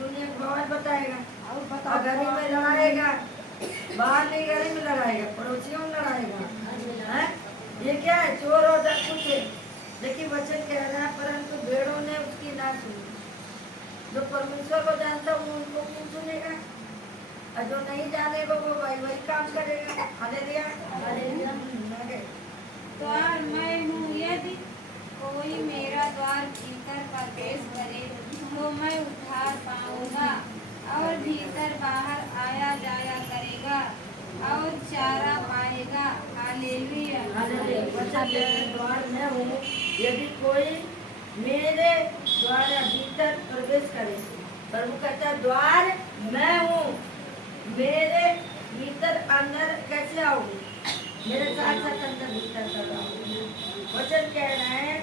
दुनिया को बाहर बताएगा और घर में लड़ाएगा, बाहर नहीं घर में लड़ाएगा, पड़ोसियों में लड़ाएगा। है ये क्या है? चोर और डाकू थे, लेकिन वचन कह रहा है परंतु भेड़ों ने उसकी ना सुनी। जो परमेश्वर को जानता वो उनको क्यों सुनेगा, और जो नहीं जानेगा वो वही काम करेगा। हालेलुया। द्वार मैं हूँ, यदि कोई मेरा द्वार भीतर प्रवेश करे तो मैं उद्धार पाऊंगा और भीतर बाहर आया जाया करेगा और चारा पाएगा। हालेलुया। द्वार मैं हूँ, यदि कोई मेरे द्वारा भीतर प्रवेश करे। प्रभु कहता द्वार मैं हूँ, मेरे भीतर अंदर कैसे आओगे? मेरे साथ साथ अंदर भीतर कर रहा हूँ। वचन कह रहे हैं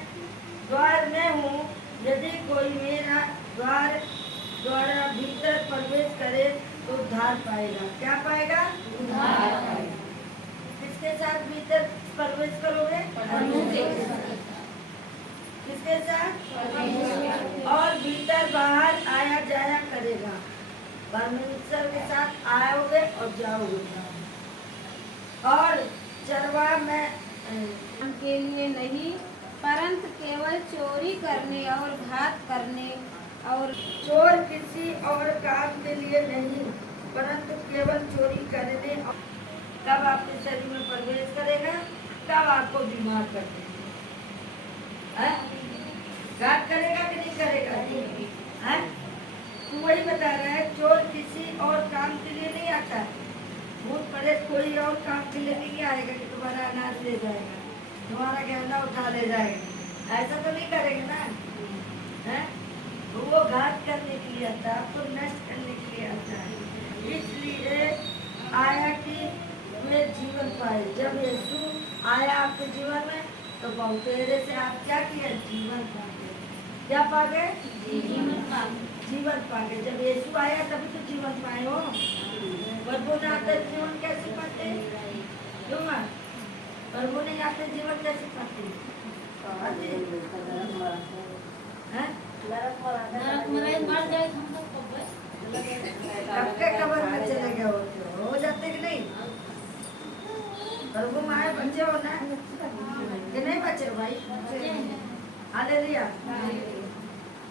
द्वार मैं हूँ, यदि कोई मेरा द्वार द्वारा भीतर प्रवेश करे तो उद्धार पाएगा। क्या पाएगा? उद्धार पाएगा। किसके साथ भीतर प्रवेश करोगे? किसके साथ? और भीतर बाहर आया जाया करेगा। परमेश्वर के साथ आओगे और जाओगे। और चरवा में के लिए नहीं, परंतु केवल चोरी करने और घात करने और चोर किसी और काम के लिए नहीं, परंतु केवल चोरी करने। कब आपके शरीर में प्रवेश करेगा? कब आपको बीमार कर देगा? घात करेगा कि नहीं करेगा? है तो वही बता रहा है चोर किसी और काम के लिए नहीं आता है। भूत प्रेत कोई और काम के लिए नहीं आएगा कि तुम्हारा अनाज ले जाएगा, तुम्हारा गहना उठा ले जाएगा। ऐसा तो नहीं करेगा ना। है तो वो घात करने के लिए आता है, आपको नष्ट करने के लिए आता है। इसलिए आया कि वे जीवन पाए। जब यीशु आया आपके जीवन में तो बहुतेरे से आप क्या किया? जीवन पागे। क्या पागे? जीवन पागे। जीवन पागे। जब यीशु आया तभी तो जीवन पाए हो। प्रभु ने आते जीवन कैसे पाते? क्यों? प्रभु नहीं आते जीवन कैसे पाते? कब्र में चले गए हो जाते कि नहीं? प्रभु माए बच्चे हो ना कि नहीं बच्चे भाई? हालेलुया।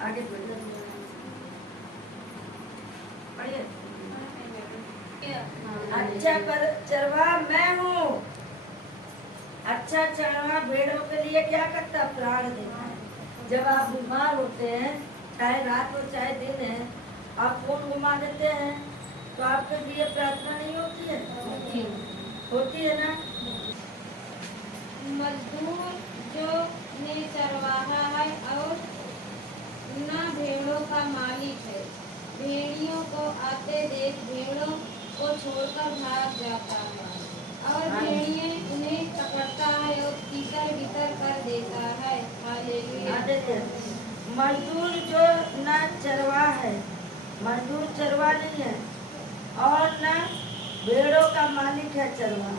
आगे पढ़िए। अच्छा पर चरवा मैं हूँ। अच्छा चरवा भेड़ों के लिए क्या करता? प्राण देता है। जब आप बीमार होते हैं, चाहे रात हो चाहे दिन है, आप फोन घुमा देते हैं तो आपके लिए प्रार्थना नहीं होती है? होती है ना। मजदूर जो ने चरवाहा है और न भेड़ों का मालिक है, भेड़ियों को आते देख भेड़ों को छोड़कर भाग जाता है और भेड़िए उन्हें पकड़ता है और तीतर बितर कर देता है। हालेलुया। मजदूर जो न चरवा है, मजदूर चरवा नहीं है, और न भेड़ों का मालिक है चरवा।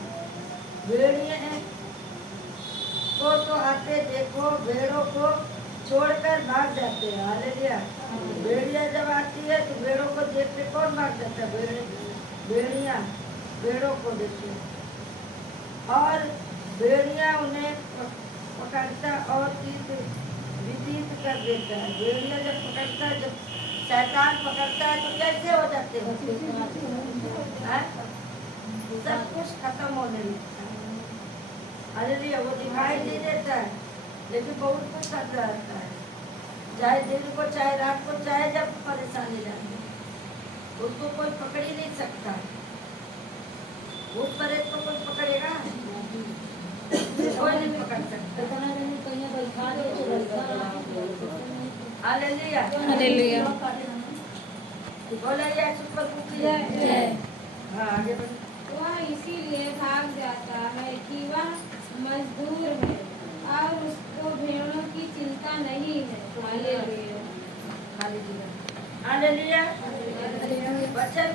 भेड़िए को तो आते देखो भेड़ों को छोड़कर भाग जाते हैं। हालेलुया। भेड़िया जब आती है तो भेड़ों को देखते कौन भाग जाता है? भेड़िया भेड़ों को देखते और भेड़िया उन्हें पकड़ता और विदित कर देता है। भेड़िया जब पकड़ता है, जब शैतान पकड़ता है तो कैसे हो जाते हैं? सब कुछ खत्म होने लगता है। हालेलुया। वो दिखाई नहीं देता है लेकिन बहुत कुछ करता रहता है। चाहे दिन को चाहे रात को, चाहे जब परेशानी जाए उसको कोई पकड़ ही नहीं सकता। भूत प्रेत को कोई पकड़ेगा? कोई नहीं पकड़ सकता। हालेलुया। हालेलुया। बोला यीशु प्रभु की जय। हाँ आगे बढ़ो। वह इसीलिए भाग जाता है कि वह मजदूर है और उसको भेड़ों की चिंता नहीं है। हालेलुया। हालेलुया। वचन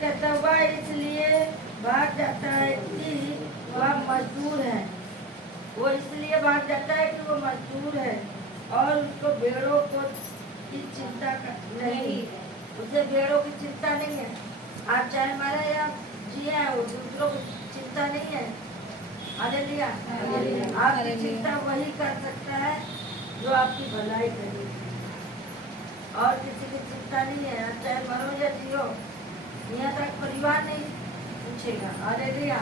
कहता है वह इसलिए भाग जाता है कि वह मजदूर है। वो इसलिए भाग जाता है कि वो मजदूर है और उसको भेड़ों को की चिंता नहीं, उसे भेड़ों की चिंता नहीं है। आप चाहे मारा या जिया हो, दूसरों को चिंता नहीं है। हालेलुया। आपकी चिंता वही कर सकता है जो आपकी भलाई करे, और किसी की चिंता नहीं है। आप चाहे मरो या जियो, यहाँ तक परिवार नहीं पूछेगा। हालेलुया।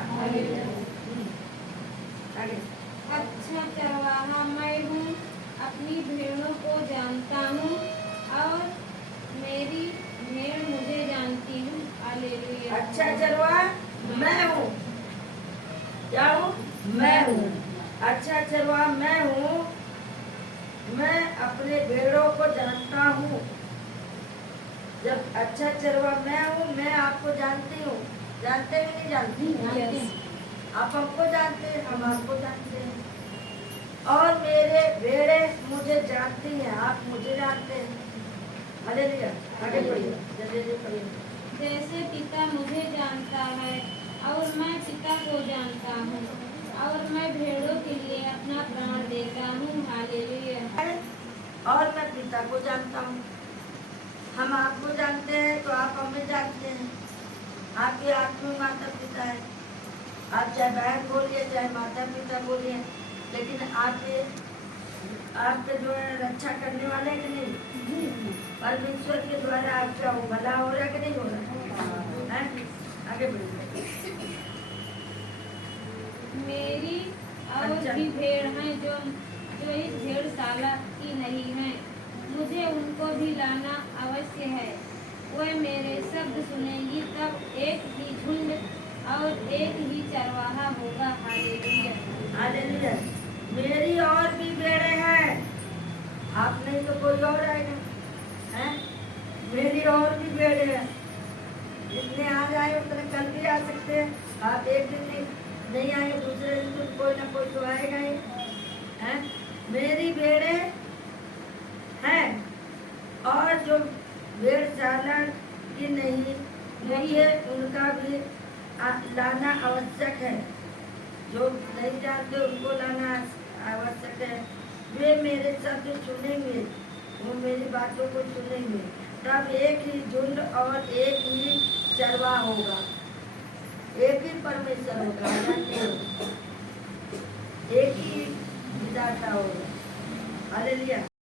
आगे। अच्छा चरवाहा मैं हूँ, अपनी भेड़ों को जानता हूँ और मेरी भेड़ मुझे जानती हूँ। हालेलुया। अच्छा चरवाहा मैं हूँ। क्या हूँ? मैं हूँ। अच्छा चरवाहा मैं हूँ, मैं अपने भेड़ों को जानता हूँ। जब अच्छा चरवाहा मैं हूँ, मैं आपको जानती हूँ। जानते हैं नहीं जानती? जानते हैं। आप हमको जानते हैं, हम आपको जानते हैं। और मेरे भेड़े मुझे जानती हैं, आप मुझे जानते हैं। हालेलुया। आगे पढ़िए, जल्दी पढ़िए। जैसे पिता मुझे जानता है और मैं पिता को जानता हूँ और मैं भेड़ों के लिए अपना प्राण देता हूँ। हालेलुया। और मैं पिता को जानता हूँ। हम आपको जानते हैं तो आप हमें जानते हैं। आपके आत्मिक माता पिता है। आप चाहे बहन बोलिए चाहे माता पिता बोलिए, लेकिन आपके जो है रक्षा करने वाले कि नहीं, परमेश्वर के द्वारा आपका वो भला हो रहा कि नहीं हो रहा है? आगे बढ़िए। मेरी और अच्छा। भी भेड़ हैं जो इस भेड़शाला की नहीं हैं। मुझे उनको भी लाना अवश्य है। वे मेरे शब्द सुनेंगी, तब एक ही झुंड और एक ही चरवाहा होगा। हालेलुया। हालेलुया। मेरी और भी भेड़े हैं, आप नहीं तो कोई और आएगा। हैं? मेरी और भी भेड़े हैं। जितने आज आए उतने कल भी आ सकते हैं। आप एक दिन नहीं आए, दूसरे दिन तो कोई ना कोई तो आएगा ही। हैं? मेरी भेड़े हैं, और जो भेड़शाला की नहीं, मुझे उनका भी लाना आवश्यक है। जो नहीं जानते उनको लाना आवश्यक है। वे मेरे शब्द सुनेंगे, वो मेरी बातों को सुनेंगे, तब एक ही झुंड और एक ही चरवाहा होगा। एक ही परमेश्वर होगा, एक ही विधाता होगा। हालेलुया।